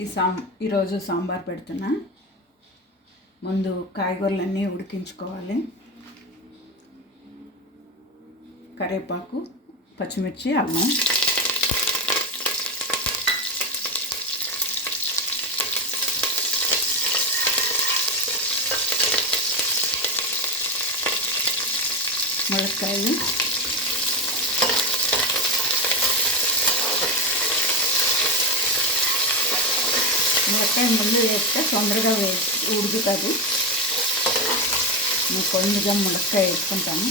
ఈ సాం ఈరోజు సాంబార్ పెడుతున్నా. ముందు కాయగూరలన్నీ ఉడికించుకోవాలి. కరివేపాకు పచ్చిమిర్చి అల్లం. ములక్కాయలు ములక్కాయ ముందు వేస్తే తొందరగా వే ఉడుకుతుంది. నేను కొంచెం ములక్కాయ వేసుకుంటాను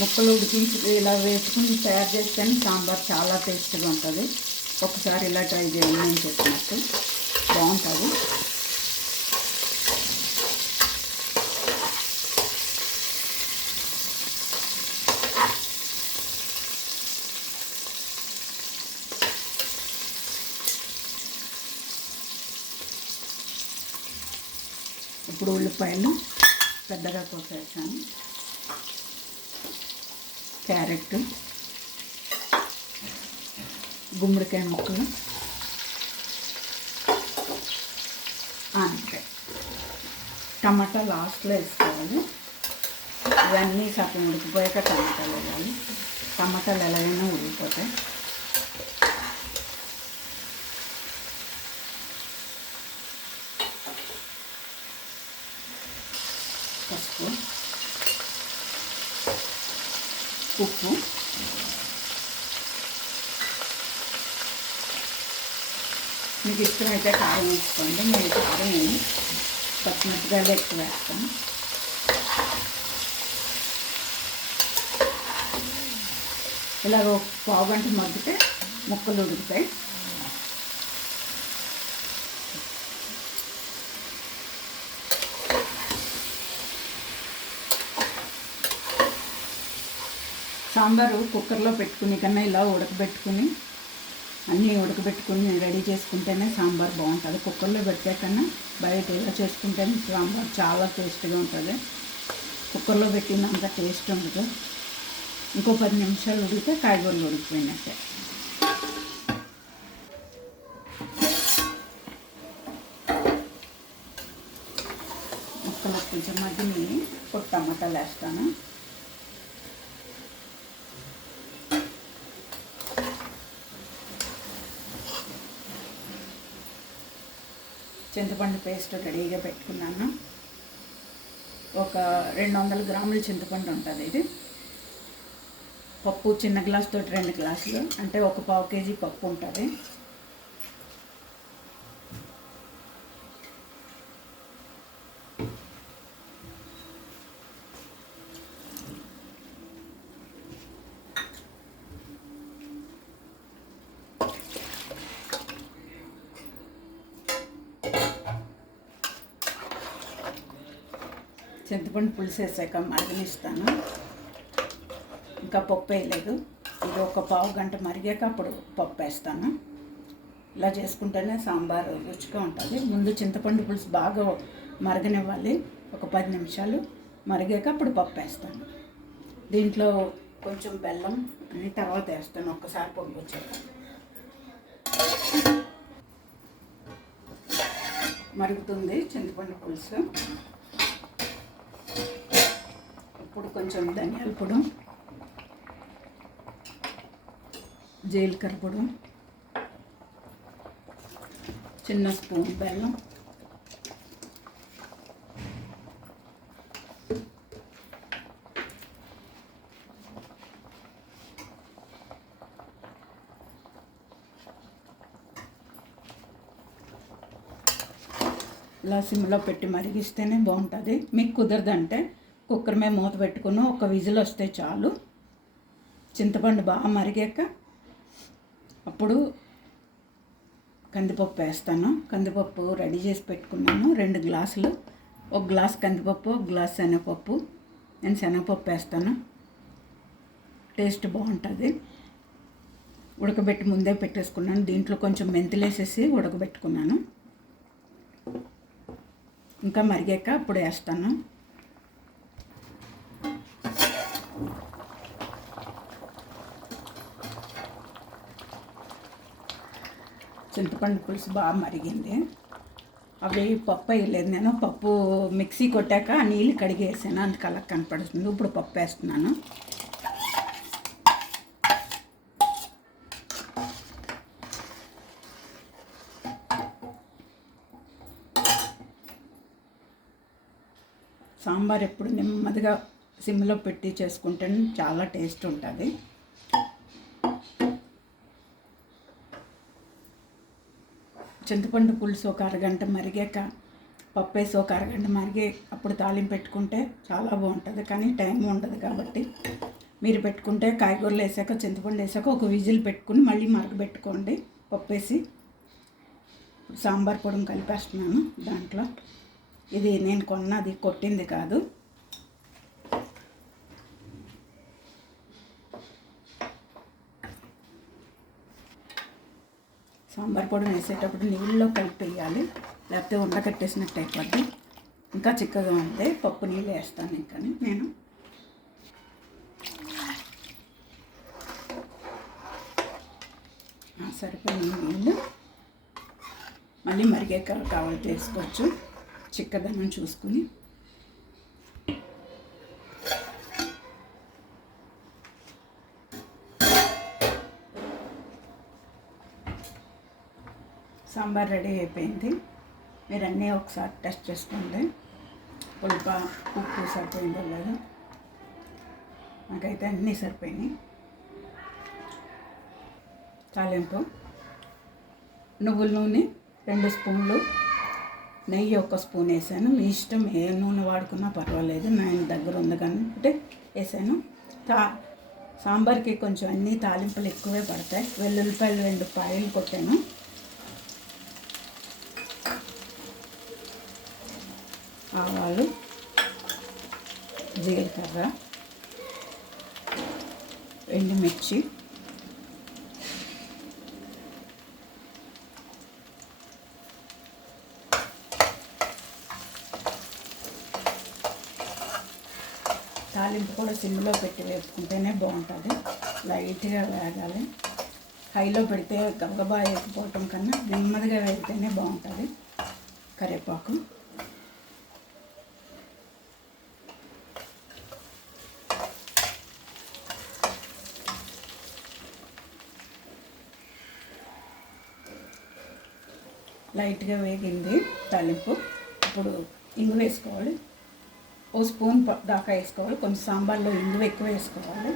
ముక్కలు ఉడికించి ఇలా వేసుకుని తయారు చేస్తేనే సాంబార్ చాలా టేస్ట్గా ఉంటుంది. ఒకసారి ఇలా ట్రై చేయండి నేను చెప్పినట్టు. బాగుంటుంది. ఇప్పుడు ఉల్లిపాయలు పెద్దగా కోసేసాను. క్యారెట్ గుమ్మడికాయ ముక్కలు ఆనకాయ టమాటా లాస్ట్లో వేసుకోవాలి. ఇవన్నీ సగం ఉడికిపోయాక టమాటాలు వేయాలి. టమాటాలు ఎలాగైనా ఉడికిపోతాయి. ఉప్పు. మీకు ఇష్టమైతే కారం వేసుకోండి నేను కారం పచ్చిమిరపకాయలు ఎక్కువ వేస్తాను ఇలాగ పావు గంట మగ్గితే ముక్కలు ఉడుకుతాయి. సాంబారు కుక్కర్లో పెట్టుకుని కన్నా ఇలా ఉడకబెట్టుకుని అన్నీ ఉడకబెట్టుకుని రెడీ చేసుకుంటేనే సాంబార్ బాగుంటుంది. కుక్కర్లో పెట్టే కన్నా బయట ఇలా చేసుకుంటేనే సాంబార్ చాలా టేస్ట్గా ఉంటుంది. కుక్కర్లో పెట్టినంత టేస్ట్ ఉండదు. ఇంకో పది నిమిషాలు ఉడికితే కాయగూరలు ఉడికిపోయినట్టే. ముక్కలు కొంచెం మధ్యని ఒక టమాటాలు వేస్తాను. చింతపండు పేస్ట్ రెడీగా పెట్టుకున్నాను. ఒక రెండు వందల గ్రాముల చింతపండు ఉంటుంది ఇది. పప్పు చిన్న గ్లాస్ తోటి రెండు గ్లాసులు అంటే ఒక పావు కేజీ పప్పు ఉంటుంది. చింతపండు పులుసు వేసాక మరగనిస్తాను. ఇంకా పప్పు వేయలేదు. ఇది ఒక పావు గంట మరిగాక అప్పుడు పప్పు వేస్తాను. ఇలా చేసుకుంటేనే సాంబార్ రుచిగా ఉంటుంది. ముందు చింతపండు పులుసు బాగా మరగనివ్వాలి. ఒక పది నిమిషాలు మరిగాక అప్పుడు పప్పు వేస్తాను. దీంట్లో కొంచెం బెల్లం అని తర్వాత వేస్తాను. ఒక్కసారి పొంగి వచ్చాక. మరుగుతుంది చింతపండు పులుసు. అప్పుడు కొంచెం ధనియాల పొడి జీలకర్ర పొడి చిన్న స్పూన్ బెల్లం ఇలా సిమ్లో పెట్టి మరిగిస్తేనే బాగుంటుంది. మీకు కుదరదంటే కుక్కర్ మీద మూత పెట్టుకుని ఒక విజిల్ వస్తే చాలు. చింతపండు బాగా మరిగాక అప్పుడు కందిపప్పు వేస్తాను. కందిపప్పు రెడీ చేసి పెట్టుకున్నాను. రెండు గ్లాసులు. ఒక గ్లాస్ కందిపప్పు ఒక గ్లాస్ శనగపప్పు. నేను శనగపప్పు వేస్తాను. టేస్ట్ బాగుంటుంది. ఉడకబెట్టి ముందే పెట్టేసుకున్నాను. దీంట్లో కొంచెం మెంతులు వేసేసి ఉడకబెట్టుకున్నాను. ఇంకా మరిగాక అప్పుడు వేస్తాను. చింతపండు పులుసు బాగా మరిగింది. అవి పప్పు వేయలేదు నేను. పప్పు మిక్సీ కొట్టాక నీళ్ళు కడిగేసాను. అందుకు అలా కనపడుతుంది. ఇప్పుడు పప్పు వేస్తున్నాను. సాంబార్ ఎప్పుడు నెమ్మదిగా సిమ్లో పెట్టి చేసుకుంటే చాలా టేస్ట్ ఉంటుంది. చింతపండు పులుసు ఒక అరగంట మరిగాక పప్పు వేసి ఒక అరగంట మరిగే అప్పుడు తాలింపు పెట్టుకుంటే చాలా బాగుంటుంది. కానీ టైం ఉండదు కాబట్టి మీరు పెట్టుకుంటే కాయగూరలు వేసాక చింతపండు వేసాక ఒక విజిల్ పెట్టుకుని మళ్ళీ మరగబెట్టుకోండి పప్పు వేసి సాంబార్ పొడిని కలిపేస్తున్నాను దాంట్లో. ఇది నేను కొన్నది కొట్టింది కాదు. సాంబార్ పొడి వేసేటప్పుడు నీళ్ళలో కలిపి వేయాలి లేకపోతే ఉండకట్టేసినట్టు అయిపోద్ది. ఇంకా చిక్కగా ఉంటే పప్పు నీళ్ళు వేస్తాను ఇంకా నేను. సరిపోయిన నీళ్ళు మళ్ళీ మరిగాక కావాలి చేసుకోవచ్చు. చిక్కదనం చూసుకుని. సాంబార్ రెడీ అయిపోయింది. మీరు అన్నీ ఒకసారి టెస్ట్ చేసుకోండి. పుల్ప ఉప్పు సరిపోయిందో లేదో. నాకైతే అన్నీ సరిపోయినాయి. తాలింపు నువ్వుల నూనె రెండు స్పూన్లు. నెయ్యి ఒక స్పూన్ వేసాను. మీ ఇష్టం ఏ నూనె వాడుకున్నా పర్వాలేదు. నేను దగ్గర ఉంది కాబట్టి వేసాను. తా సాంబార్కి కొంచెం అన్నీ తాలింపులు ఎక్కువే పడతాయి. వెల్లుల్లిపాయలు రెండు పాయలు కొట్టాను. ఆవాలు జీలకర్ర ఎండుమిర్చి తాలింపు కూడా సిమ్లో పెట్టి వేసుకుంటేనే బాగుంటుంది. లైట్గా వేగాలి. హైలో పెడితే గబగబా వేయకపోవటం కన్నా నెమ్మదిగా వేస్తేనే బాగుంటుంది. కరివేపాకు. లైట్గా వేగింది తాలింపు. ఇప్పుడు ఇంగు వేసుకోవాలి. ఓ స్పూన్ దాకా వేసుకోవాలి. కొంచెం సాంబార్లో ఇంగు ఎక్కువ వేసుకోవాలి.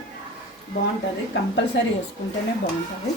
బాగుంటుంది కంపల్సరీ వేసుకుంటేనే బాగుంటుంది